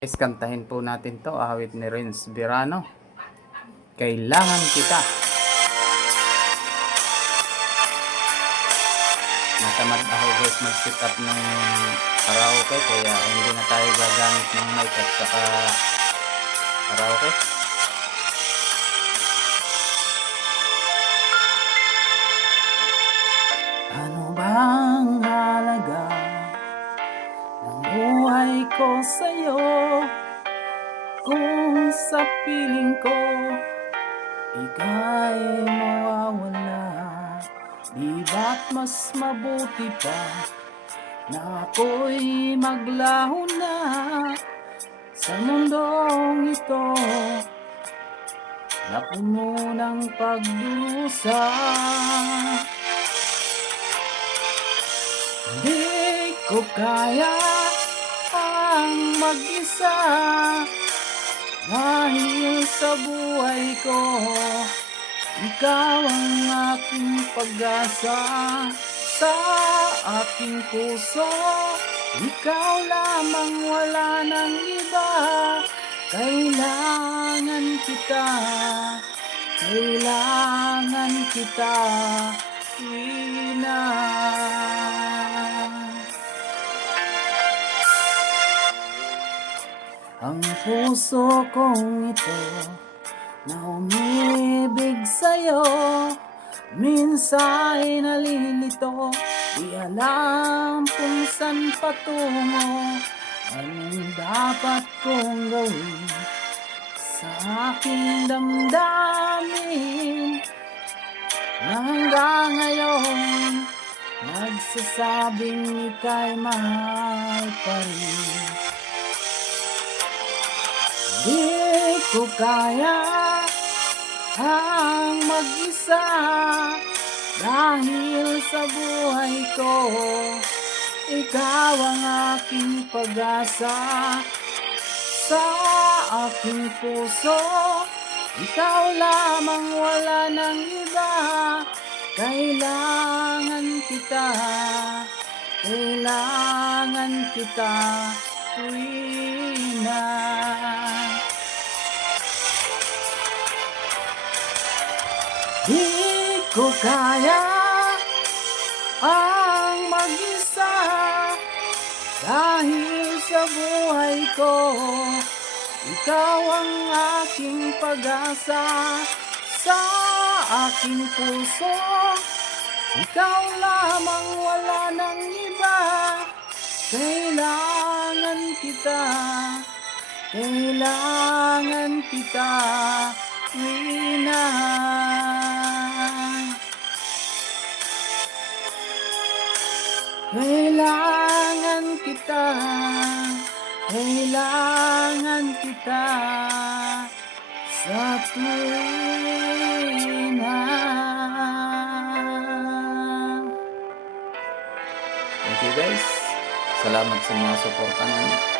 Guys, kantahin po natin to, awit ni Renz Virano, Kailangan Kita. Natamad ako guys mag-set up ng karaoke, kaya hindi na tayo gagamit ng mic at saka karaoke. Ano bang halaga ng buhay ko sa'yo, kung sa piling ko ika'y mawawala? Di ba't mas mabuti pa na ako'y maglaho na sa mundong ito na puno ng pagdusa? Hindi ko kaya ang mag-isa, dahil sa buhay ko ikaw ang aking pag-asa. Sa aking puso ikaw lamang, wala nang iba. Kailangan kita, kailangan kita, Ina. Ang puso kong ito na umibig sa'yo, minsa'y nalilito, di alam kung saan patungo. Anong dapat kong gawin sa aking damdamin na hanggang ngayon nagsasabing ika'y mahal pa rin? Di ko kaya ang mag-isa, dahil sa buhay ko ikaw ang aking pag-asa. Sa aking puso ikaw lamang, wala nang iba. Kailangan kita, kailangan kita, Ina. Di ko kaya ang mag-isa, dahil sa buhay ko ikaw ang aking pag-asa. Sa aking puso ikaw lamang, wala nang iba. Kailangan kita, kailangan kita, Ina. Kailangan kita, kailangan kita sa tuwina. Thank you guys. Salamat sa mga suporta niyo.